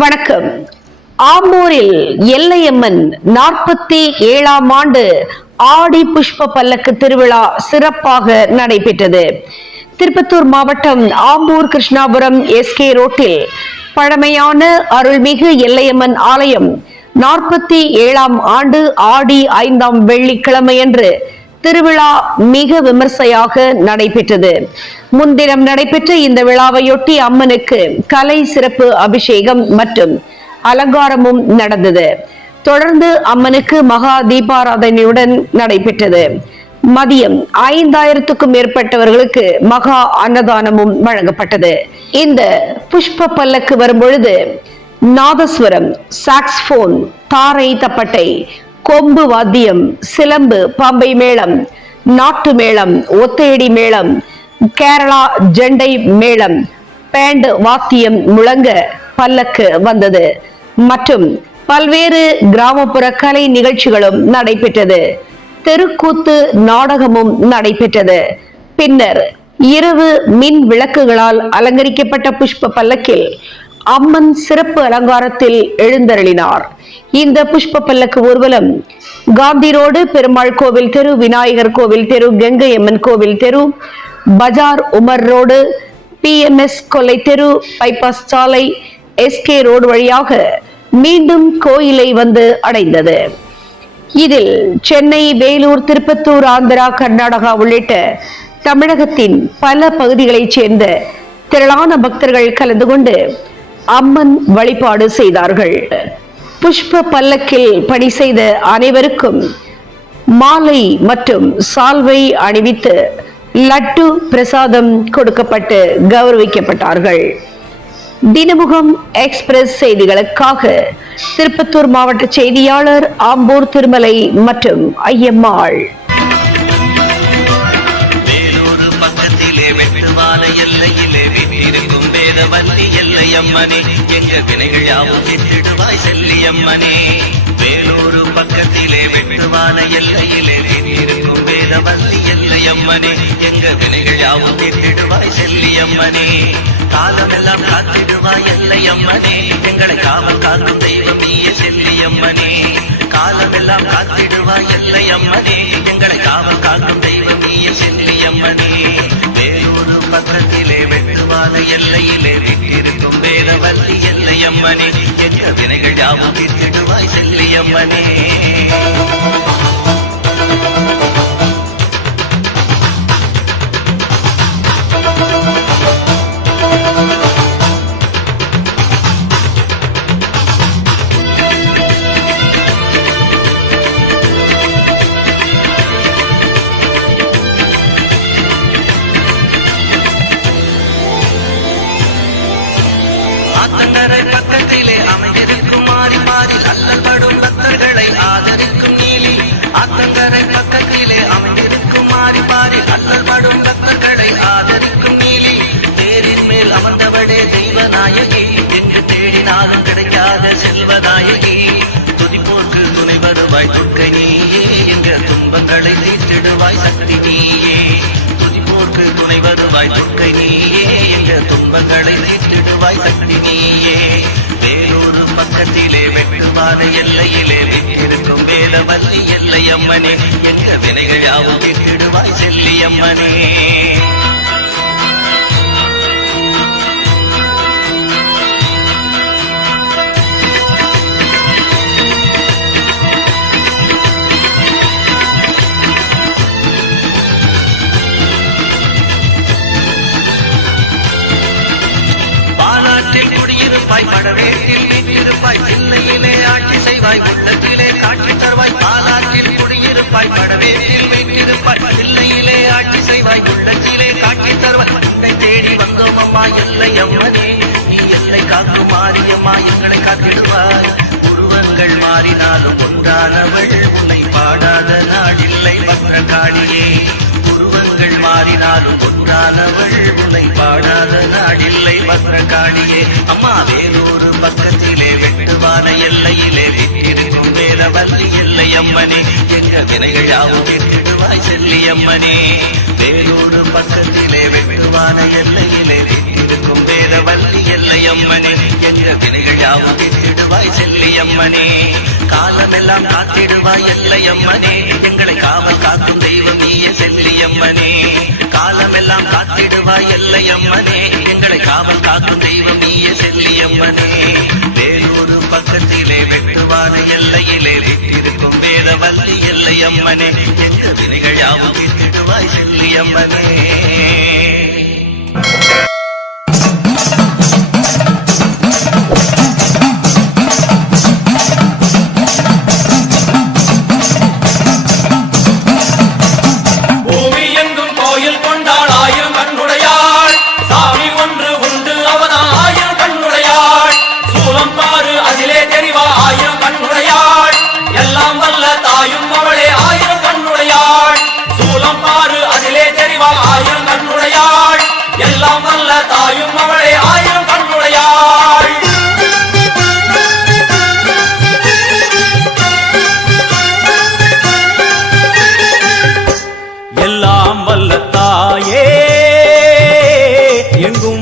வணக்கம். ஆம்பூரில் எல்லையம்மன் 47ஆம் ஆண்டு ஆடி புஷ்ப பல்லக்கு திருவிழா சிறப்பாக நடைபெற்றது. திருப்பத்தூர் மாவட்டம் ஆம்பூர் கிருஷ்ணாபுரம் எஸ்கே ரோட்டில் பழமையான அருள்மிகு எல்லையம்மன் ஆலயம் 47ஆம் ஆண்டு ஆடி 5ஆம் வெள்ளிக்கிழமையன்று திருவிழா மிக விமர்சையாக நடைபெற்றது. முன்தினம் நடைபெற்ற இந்த விழாவையொட்டி அம்மனுக்கு கலை சிறப்பு அபிஷேகம் மற்றும் அலங்காரமும் நடந்தது. தொடர்ந்து அம்மனுக்கு மகா தீபாராதனையுடன் நடைபெற்றது. மதியம் 5000க்கும் மேற்பட்டவர்களுக்கு மகா அன்னதானமும் வழங்கப்பட்டது. இந்த புஷ்ப பல்லக்கு வரும்பொழுது நாதஸ்வரம், சாக்ஸ்போன், தாரை தப்பட்டை, கொம்பு வாத்தியம், சிலம்பு, பம்பை மேளம், நாட்டு மேளம், ஒத்தையடி மேளம், கேரளா ஜெண்டை மேளம், பேண்ட் வாத்தியம் முழங்க பல்லக்கு வந்தது மற்றும் பல்வேறு கிராமப்புற கலை நிகழ்ச்சிகளும் நடைபெற்றது. தெருக்கூத்து நாடகமும் நடைபெற்றது. பின்னர் இரவு மின் விளக்குகளால் அலங்கரிக்கப்பட்ட புஷ்ப பல்லக்கில் அம்மன் சிறப்பு அலங்காரத்தில் எழுந்தருளினார். இந்த புஷ்ப பல்லக்கு ஊர்வலம் காந்தி ரோடு, பெருமாள் கோவில் தெரு, விநாயகர் கோவில் தெரு, கங்கை அம்மன் கோவில் தெரு, பஜார் உமர் ரோடு, PMS கொல்லை தெரு, பைபாஸ் சாலை, SK ரோடு வழியாக மீண்டும் கோயிலை வந்து அடைந்தது. இதில் சென்னை, வேலூர், திருப்பத்தூர், ஆந்திரா, கர்நாடகா உள்ளிட்ட தமிழகத்தின் பல பகுதிகளைச் சேர்ந்த திரளான பக்தர்கள் கலந்து கொண்டு அம்மன் வழிபாடு செய்தார்கள். புஷ்ப பல்லக்கில் பணி செய்த அனைவருக்கும் மாலை மற்றும் சால்வை அணிவித்து லட்டு பிரசாதம் கொடுக்கப்பட்டு கௌரவிக்கப்பட்டார்கள். தினமுகம் எக்ஸ்பிரஸ் செய்திகளுக்காக திருப்பத்தூர் மாவட்ட செய்தியாளர் ஆம்பூர் திருமலை மற்றும் ஐயம்மாள். வேதவல்லி எல்லையம்மனே, எங்க வினைகள் யாவும் கெட்டிடுவாய் செல்லியம்மனே. வேலூரு பக்கத்திலே வெட்டுவான எல்லையிலே வீட்டிருக்கும் வேதவல்லி எல்லையம்மனே, எங்க வினைகள் யாவும் கெட்டிடுவாய் செல்லியம்மனே. காலமெல்லாம் காத்திடுவாய் எல்லையம்மனே, எங்களை காவல் காக்கும் தெய்வம் நீயே செல்லியம்மனே. காலமெல்லாம் காத்திடுவாய் எல்லையம்மனே, எங்களை காவல் காக்கும் தெய்வம் நீயே செல்லியம்மனே. வேலூரு பக்கத்திலே வெட்டுவான எல்லையிலே வீட்டிருக்கும் வேதவல்லி எல்லையம்மனே, எங்க வினைகள் யாவும் தீர்த்திடுவாய் செல்லியம்மனே. பக்கத்திலே அமைந்திருக்கும் மாறி மாறி அல்லல்படும் பக்தர்களை ஆதரிக்கும் நீலி. ஆத்தங்கரை பக்கத்திலே அமைந்திருக்கும் மாறி மாறி அல்லல்படும் பக்தர்களை ஆதரிக்கும் நீலி. தேரின் மேல் அமர்ந்தவளே தெய்வநாயகி, எங்கு தேடினாலும் கிடைக்காத செல்வநாயகி. துதிப்போர்க்கு துணை வருவாய் துர்க்கை நீயே, எங்க துன்பங்களை தீர்த்திடுவாய் சக்தி நீயே. துதிப்போர்க்கு துணை வருவாய் துர்க்கை நீயே, எங்க துன்பங்களை தீர்த்திடுவாய் சக்தி நீயே. வேலூரு பக்கத்திலே வெட்டுவான எல்லையிலே வீட்டிருக்கும் வேதவல்லி எல்லையம்மனே, எங்க வினைகள் யாவும் தீர்த்திடுவாய் செல்லியம்மனே. படவேட்டில் வீட்டிருப்பாய், பிள்ளையிலே ஆட்சி செய்வாய், உள்ளத்திலே காட்சி தருவாய். பாலாற்றில் குடியிருப்பாய், படவேட்டில் வீட்டிருப்பாய், பிள்ளையிலே ஆட்சி செய்வாய், உள்ளத்திலே காட்சி தருவாய். உன்னை தேடி வந்தோம் அம்மா எல்லையம்மனே, நீ எல்லை காக்கும் மாரியம்மா, எங்களை காத்திடுவாய். உருவங்கள் மாறினாலும் ஒன்றானவள், உன்னை பாடாத நாடில்லை பத்ரகாளியே. உருவங்கள் மாறினாலும் ஒன்றானவள், உன்னை பாடாத நாடில்லை பத்ரகாளியே. அம்மா வேலூரு பக்கத்திலே வெட்டுவான எல்லையிலே வீட்டிருக்கும் வேதவல்லி எல்லையம்மனே, எங்க வினைகள் யாவும் கெட்டிடுவாய் செல்லியம்மனே. வேலூரு பக்கத்திலே வெட்டுவான எல்லையிலே வீட்டிருக்கும் வேதவல்லி எல்லையம்மனே, எங்க வினைகள் யாவும் விட்டுடுவாய் செல்லியம்மனே. காலமெல்லாம் காத்திடுவாய் எல்லையம்மனே, எங்களை காவல் காக்கும் தெய்வம் நீயே செல்லியம்மனே. காலமெல்லாம் காத்திடுவாய் எல்லையம்மனே, எங்களை காவல் காக்கும் தெய்வம் நீயே செல்லியம்மனே. வேறொரு பக்கத்திலே வெட்டுவான எல்லையிலே விட்டிருக்கும் வேதவல்லி எல்லையம்மனே, எங்க வினைகள் யாவும் விட்டுடுவாய் செல்லியம்மனே. எல்லாம் வல்ல தாயும் அவளே ஆயிரம் கண்ணுடையாள். எல்லாம் வல்ல தாயே எங்கும்